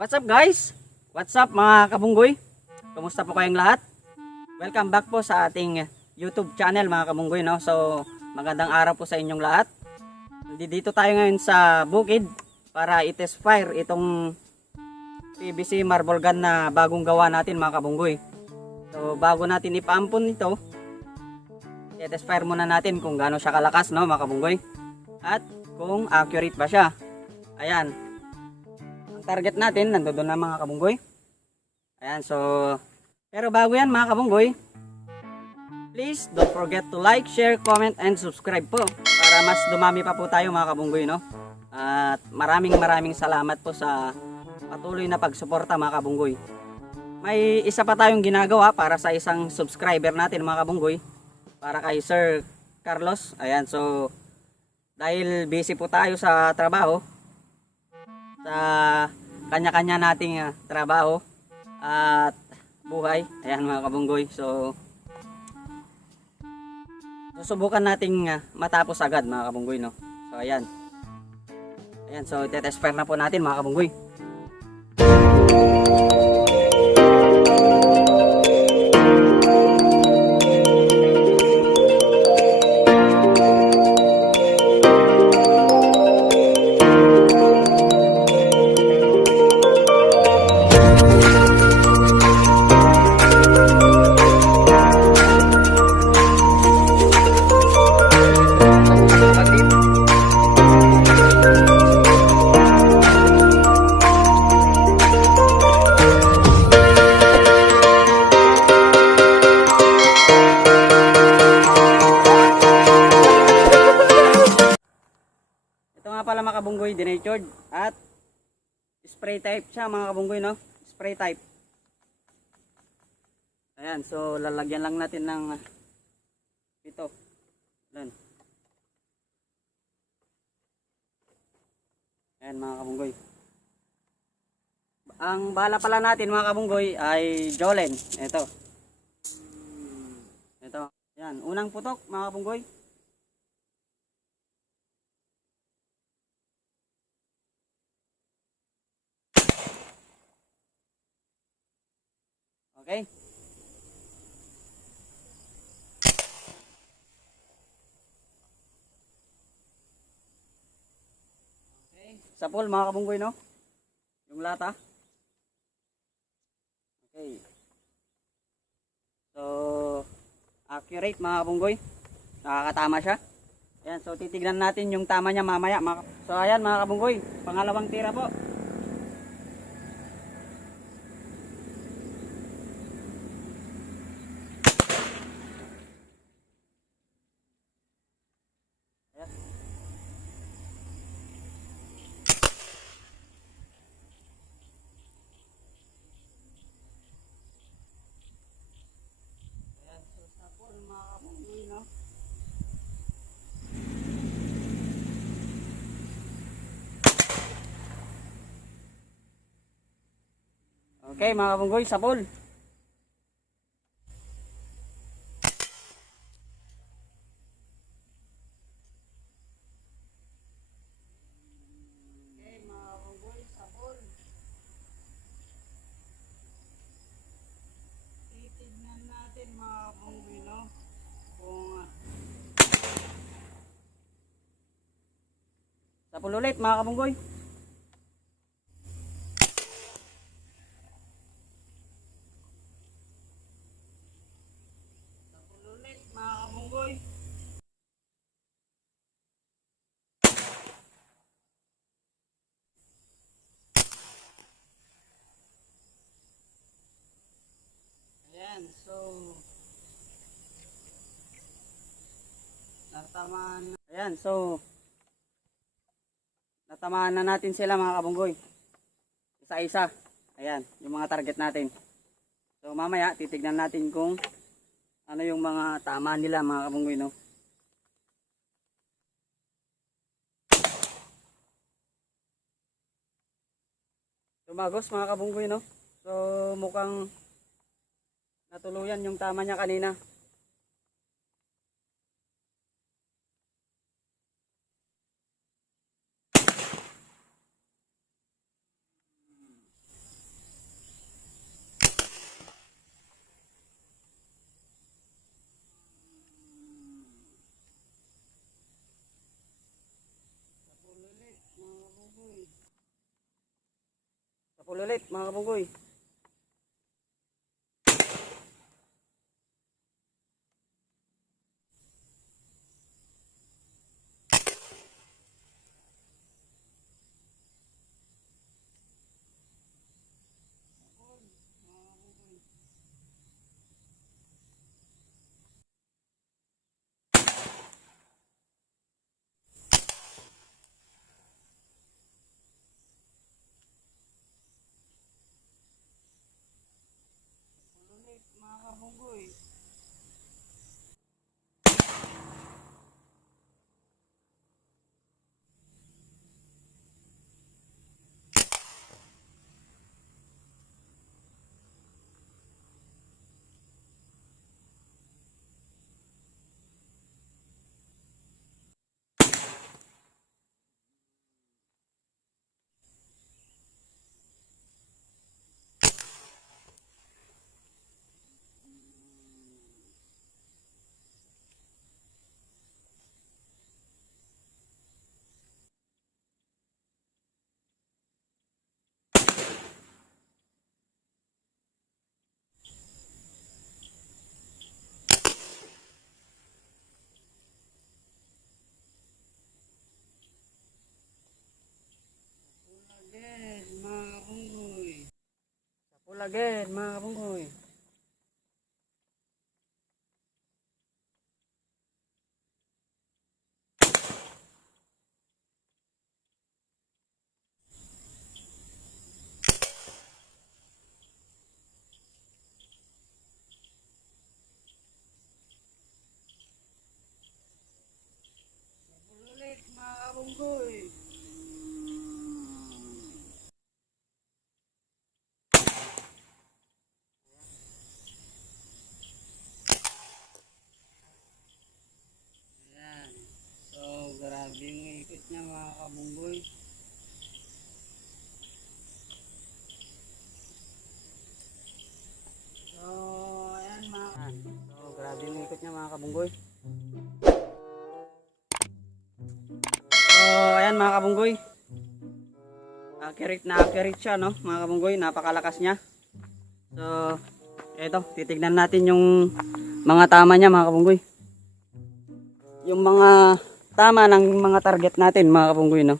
What's up guys? What's up mga kabunggoy? Kumusta po kayong lahat? Welcome back po sa ating YouTube channel mga kabunggoy, no? So, magandang araw po sa inyong lahat. Dito tayo ngayon sa bukid para i-test fire itong PVC marble gun na bagong gawa natin mga kabunggoy. So, bago natin ipaampon ito, i-test fire muna natin kung gaano siya kalakas, no mga kabunggoy. At kung accurate ba siya. Ayan. Ang target natin nandoon na mga kabunggoy. Ayan, so pero bago yan mga kabunggoy, please don't forget to like, share, comment, and subscribe po para mas dumami pa po tayo mga kabunggoy, no? At maraming salamat po sa patuloy na pagsuporta mga kabunggoy. May isa pa tayong ginagawa para sa isang subscriber natin mga kabunggoy, para kay Sir Carlos. Ayan, so dahil busy po tayo sa trabaho, sa kanya-kanya nating trabaho at buhay, ayan mga kabunggoy, so susubukan nating matapos agad mga kabunggoy, no? So ayan, so i-test fire na po natin mga kabunggoy. Pala mga kabunggoy, denatured at spray type siya mga kabunggoy, no? Spray type. Ayan, so lalagyan lang natin ng ito. Ayan. Ayan mga kabunggoy. Ang bala pala natin mga kabunggoy ay Jolen. Ito. Ayan, unang putok mga kabunggoy. Okay. Sa pool mga kabunggoy, no? Yung lata. Okay. So, accurate mga kabunggoy. Nakakatama siya. Ayan, so titignan natin yung tama niya mamaya. So ayan mga kabunggoy, pangalawang tira po. Okay mga kabunggoy, sa pool. Okay mga kabunggoy, sa pool. Titignan natin mga kabunggoy, no? Kung sa pool ulit mga kabunggoy. Ayan, so natamaan. Ayan, so natamaan na natin sila mga kabunggoy. Isa-isa. Ayan, yung mga target natin. So mamaya titignan natin kung ano yung mga tama nila mga kabunggoy, no? Tumagos mga kabunggoy, no? So mukhang natuluyan yung tama niya kanina. Ulit mga kabunggoy. Mga kabunggoy. Again, mga kabunggoy. Ulit mga kabunggoy. Grabe yung ikot niya mga kabunggoy. So, ayan mga grabe yung ikot niya mga kabunggoy. So, ayan mga kabunggoy. Accurate siya, no? Mga kabunggoy, napakalakas niya. So, eto, titignan natin yung mga tama niya mga kabunggoy. Yung mga tama ng mga target natin mga kabunggoy, no?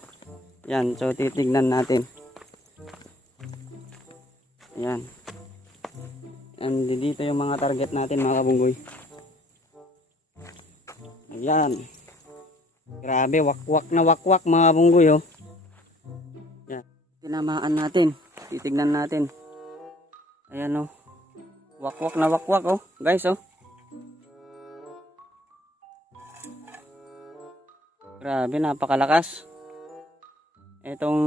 Yan, so titignan natin. Yan. And dito yung mga target natin mga kabunggoy. Ayan. Grabe, wakwak na wakwak mga kabunggoy, oh. Yan. Tinamaan natin. Titignan natin. Ayan, oh. Wakwak na wakwak, oh. Guys, oh. Grabe, napakalakas. Itong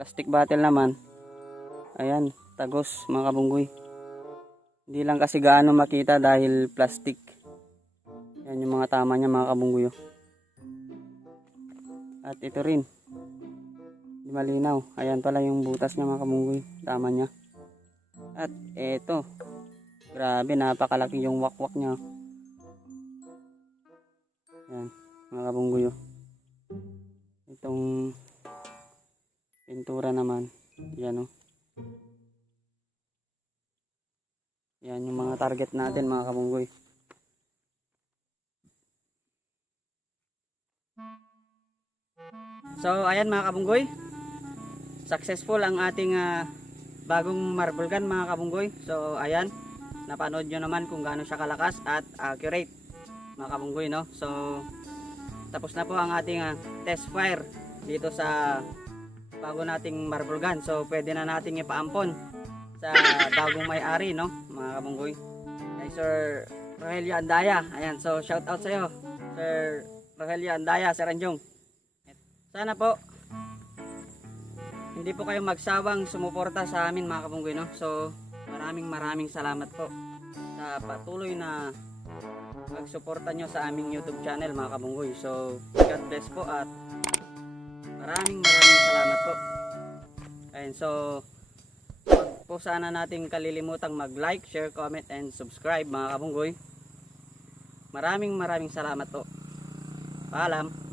plastic bottle naman, ayan, tagos mga kabunggoy. Hindi lang kasi gaano makita dahil plastic. Yan yung mga tama niya mga kabunggoy. At ito rin, hindi malinaw. Ayan pala yung butas niya mga kabunggoy, tama niya. At ito, grabe, napakalaki yung wakwak niya. Yan, mga kabunggoy. Itong pintura naman, yan, oh. Yan yung mga target natin mga kabunggoy. So ayan mga kabunggoy, successful ang ating bagong marble gun mga kabunggoy. So ayan, napanood nyo naman kung gaano siya kalakas at accurate mga kabunggoy, no? So tapos na po ang ating test fire dito sa bago nating marble gun. So pwede na nating ipaampon sa bagong may-ari, no, mga kabunggoy, kay Sir Rogelio Andaya. Ayan, so shout out sa iyo Sir Rogelio Andaya, Sir Anjong. Sana po hindi po kayo magsawang sumuporta sa amin mga kabunggoy, no? So maraming salamat po sa patuloy na magsuporta nyo sa aming YouTube channel mga kabunggoy. So God bless po at maraming salamat po. Ayun, so wag po sana nating kalilimutang mag-like, share, comment and subscribe mga kabunggoy. Maraming salamat po. Paalam.